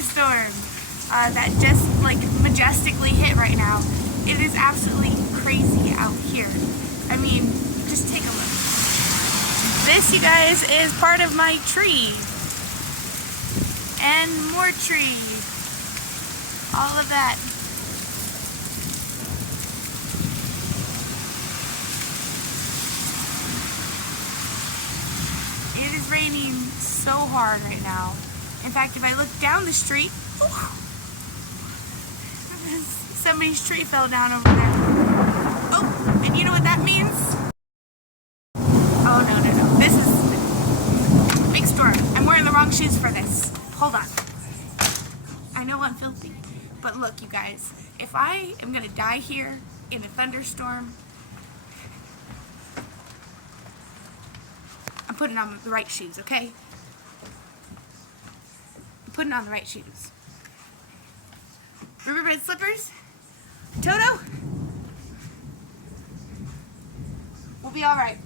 thunderstorm that just like majestically hit right now. It is absolutely crazy out here. I mean, just take a look. This, you guys, is part of my tree. And more tree. All of that. It is raining so hard right now. In fact, if I look down the street, somebody's tree fell down over there. Oh, and you know what that means? Oh, no. This is a big storm. I'm wearing the wrong shoes for this. Hold on. I know I'm filthy, but look, you guys, if I am going to die here in a thunderstorm, I'm putting on the right shoes, okay? I'm putting on the right shoes. Riverbed slippers? Toto? We'll be alright.